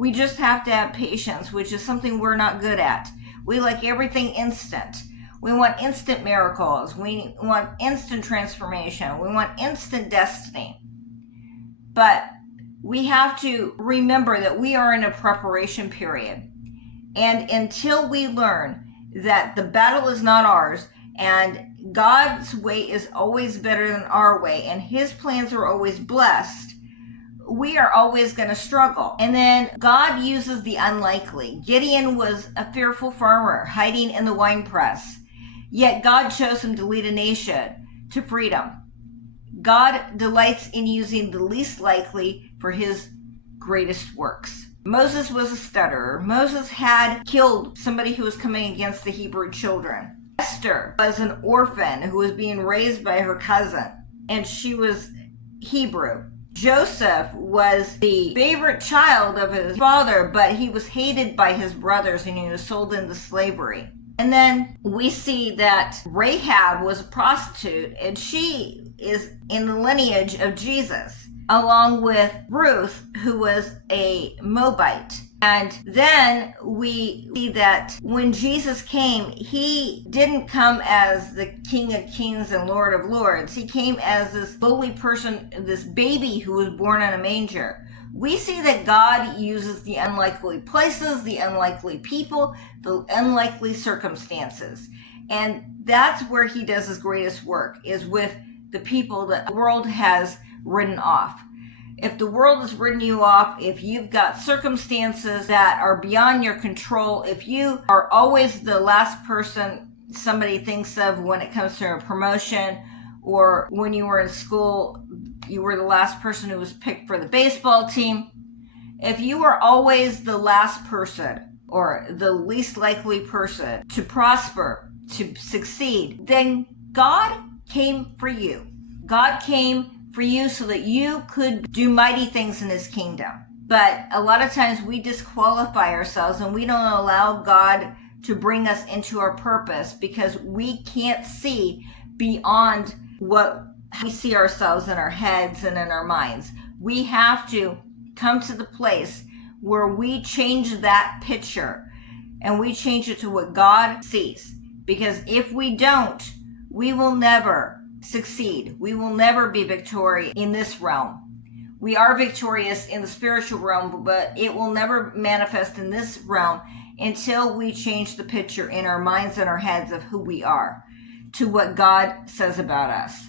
We just have to have patience, which is something we're not good at. We like everything instant. We want instant miracles. We want instant transformation. We want instant destiny. But we have to remember that we are in a preparation period. And until we learn that the battle is not ours, and God's way is always better than our way, and his plans are always blessed, we are always going to struggle. And then God uses the unlikely. Gideon was a fearful farmer hiding in the winepress, yet God chose him to lead a nation to freedom. God delights in using the least likely for his greatest works. Moses was a stutterer. Moses had killed somebody who was coming against the Hebrew children. Esther was an orphan who was being raised by her cousin, and she was Hebrew. Joseph was the favorite child of his father, but he was hated by his brothers and he was sold into slavery. And then we see that Rahab was a prostitute, and she is in the lineage of Jesus, along with Ruth, who was a Moabite. And then we see that when Jesus came, he didn't come as the King of Kings and Lord of Lords. He came as this lowly person, this baby who was born in a manger. We see that God uses the unlikely places, the unlikely people, the unlikely circumstances. And that's where he does his greatest work, is with the people that the world has written off. If the world has written you off, if you've got circumstances that are beyond your control, if you are always the last person somebody thinks of when it comes to a promotion, or when you were in school, you were the last person who was picked for the baseball team. If you are always the last person or the least likely person to prosper, to succeed, then God came for you. God came for you so that you could do mighty things in his kingdom. But a lot of times we disqualify ourselves and we don't allow God to bring us into our purpose because we can't see beyond what we see ourselves in our heads and in our minds. We have to come to the place where we change that picture and we change it to what God sees. Because if we don't, we will never succeed. We will never be victorious in this realm. We are victorious in the spiritual realm, but it will never manifest in this realm until we change the picture in our minds and our heads of who we are to what God says about us.